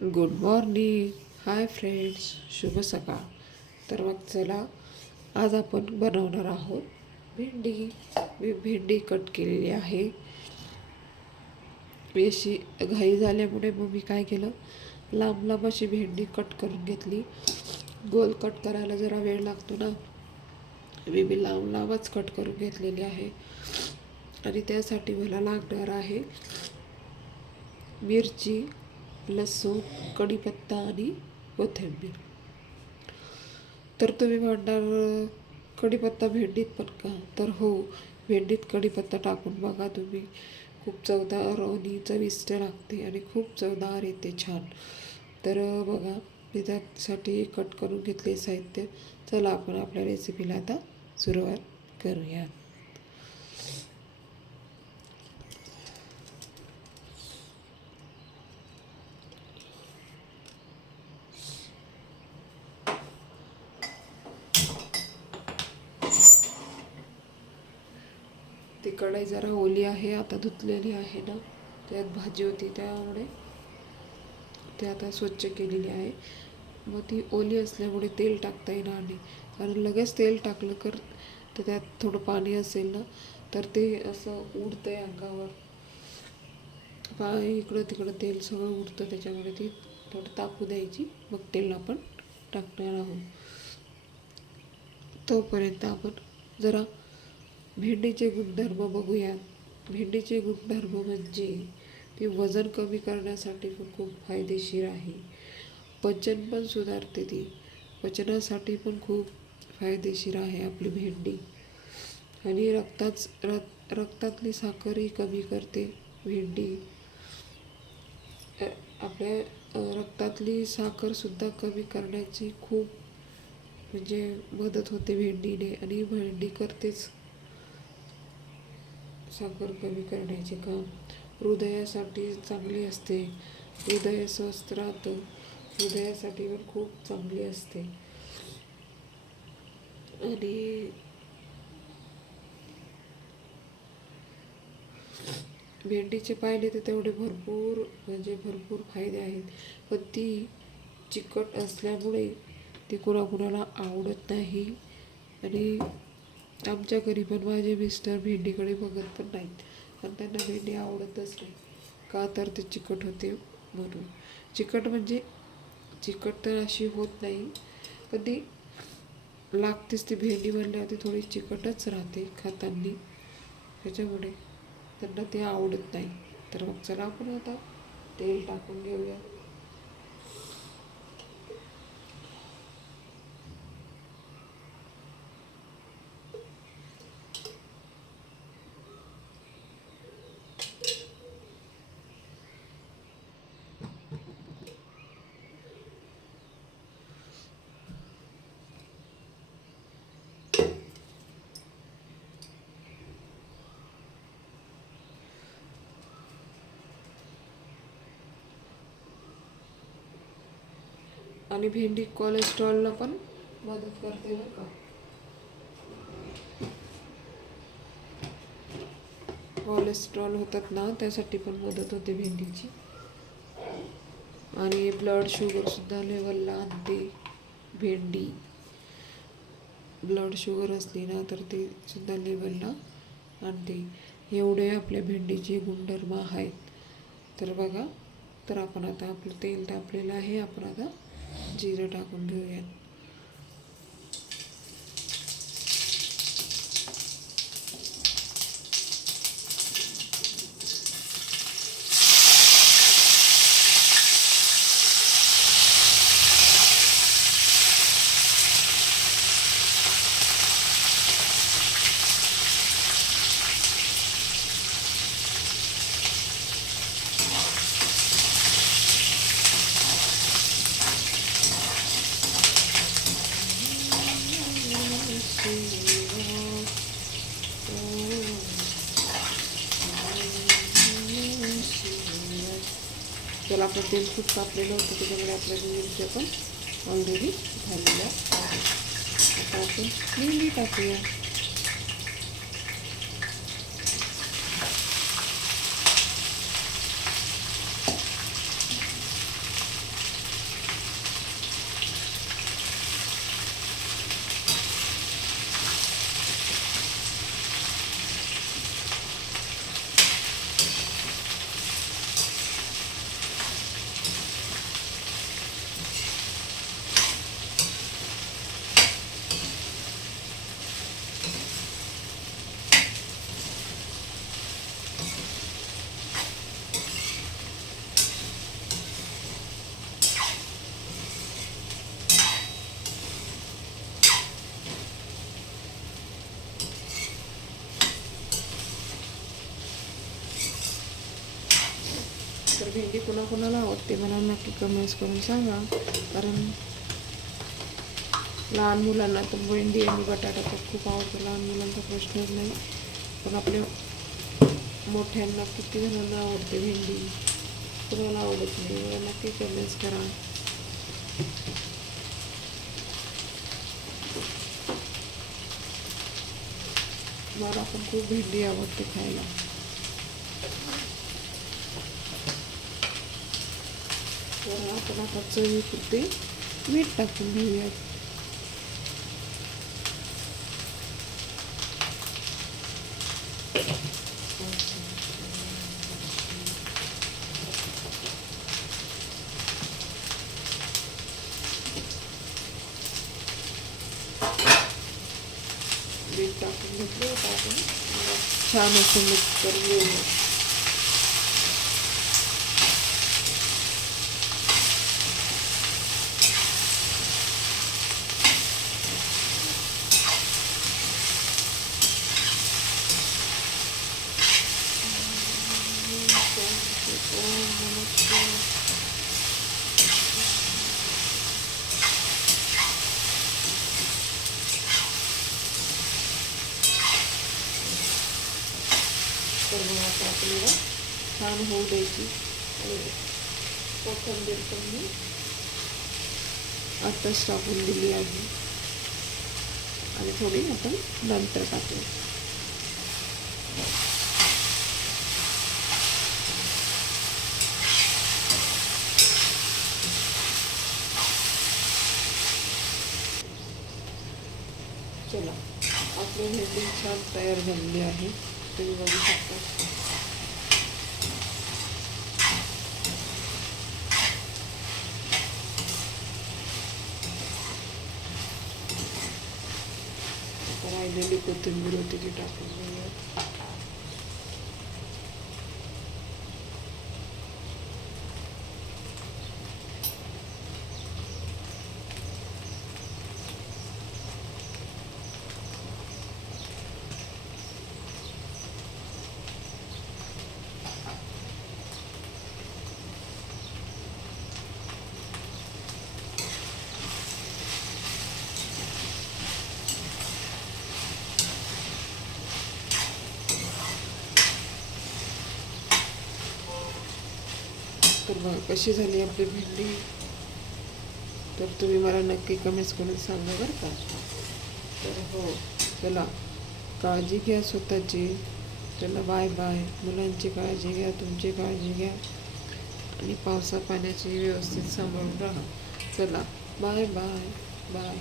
Good morning hi friends शुभ सकाळ. तर मग चला आज आपण बनवणार आहोत भेंडी. मी भेंडी कट केलेली आहे. मी अशी घाई झाल्यामुळे मग मी काय केलं लांब लांब अशी भेंडी कट करून घेतली. गोल कट करायला जरा वेळ लागतो ना. मी मी लांब लांबच कट करून घेतलेली आहे. आणि त्यासाठी मला लागणार आहे मिरची लसूण कढीपत्ता आणि कोथिंबीर. तर तुम्ही म्हणणार कढीपत्ता भेंडीत पण का? तर हो भेंडीत कढीपत्ता टाकून बघा तुम्ही. खूप चवदार आणि चविष्ट लागते आणि खूप चवदार येते छान. तर बघा मी त्यासाठी कट करून घेतले साहित्य. चला आपण आपल्या रेसिपीला आता सुरुवात करूया ती कढाई जरा ओली आहे आता धुतलेली आहे ना. त्यात भाजी होती त्यामुळे ते आता स्वच्छ केलेली आहे. मग ती ओली असल्यामुळे तेल टाकता येणार नाही कारण लगेच तेल टाकलं कर तर त्यात थोडं पाणी असेल ना तर ते असं उडतं आहे अंगावर. पा इकडं तिकडं तेल सगळं उडतं त्याच्यामुळे ती थोडं तापू द्यायची. मग तेल आपण टाकणार आहोत. तोपर्यंत आपण जरा भेंडीचे गुणधर्म बघूयात. भेंडीचे गुणधर्म म्हणजे ती वजन कमी करण्यासाठी पण खूप फायदेशीर आहे. पचन पण सुधारते ती. पचनासाठी पण खूप फायदेशीर आहे आपली भेंडी. आणि रक्ताच र रक्तातली साखरही कमी करते भेंडी. आपल्या रक्तातली साखरसुद्धा कमी करण्याची खूप म्हणजे मदत होते भेंडीने. आणि भेंडी करतेच साखर कमी करण्याचे काम हृदयासाठी चांगली असते. हृदय स्वस्थ राहतं. हृदयासाठी पण खूप चांगली असते. आणि भेंडीचे पाहिले तर तेवढे भरपूर म्हणजे भरपूर फायदे आहेत. पण ती चिकट असल्यामुळे ती कुणाकुणाला आवडत नाही. आणि आमच्या घरी पण माझे मिस्टर भेंडीकडे बघत पण नाहीत. आणि त्यांना भेंडी आवडतच नाही. का तर ते चिकट होते म्हणून. चिकट म्हणजे चिकट तर अशी होत नाही पण ती लागतेच ती भेंडी म्हणल्यावरती थोडी चिकटच राहते खातांनी. त्याच्यामुळे त्यांना ते आवडत नाही. तर मग चला आपण आता तेल टाकून घेऊया. आणि भेंडी कोलेस्ट्रॉलला पण मदत करते बरं का. कोलेस्ट्रॉल होतात ना त्यासाठी पण मदत होते भेंडीची. आणि ब्लड शुगरसुद्धा लेवलला आणते भेंडी. ब्लड शुगर असली ना तर ते सुद्धा लेवलला आणते. एवढे आपल्या भेंडीचे गुणधर्म आहेत. तर बघा तर आपण आता आपलं तेल तापलेलं आहे. आपण आता जिरं टाकून घेऊयात. त्याला आपलं तेल खूप तापलेलं होतं त्याच्यामुळे आपल्या मिरच्या पण ऑलरेडी झालेल्या आहेत. आता आपण भेंडी टाकूया. भेंडी कुणाकुणाला आवडते? मला नक्की कमेंट्स करून सांगा. कारण लहान मुलांना तर भेंडी आणि बटाटा तर खूप आवडतो. लहान मुलांचा प्रश्नच नाही. पण आपल्या मोठ्यांना किती जणांना आवडते भेंडी? कुणाला आवडत नाही? मला नक्की कमेंट्स करा. मला पण खूप भेंडी आवडते खायला. तर आपण आता चवीपुरते मीठ टाकून घेऊयात. मीठ टाकून घेतलं आता आपण. छान असं मिक्स करून घेऊया तर आता आपल्याला छान होऊ द्यायची आणि कोथिंबीर पण मी आत्ताच टाकून दिली आहे. आणि थोडी आपण नंतर टाकू चला आपली भेंडी छान तयार झालेली आहे तुम्ही बघू शकता. राहिलेली कोथिंबीर होती ती टाकून घेऊया तर बघा कशी झाली आपली भेंडी? तर तुम्ही मला नक्की कमेंट्स करून सांगा बरं का. तर हो चला. काळजी घ्या स्वतःची. चला बाय बाय मुलांची काळजी घ्या तुमची काळजी घ्या. आणि पावसा पाण्याची व्यवस्थित सांभाळून राहा. चला बाय बाय बाय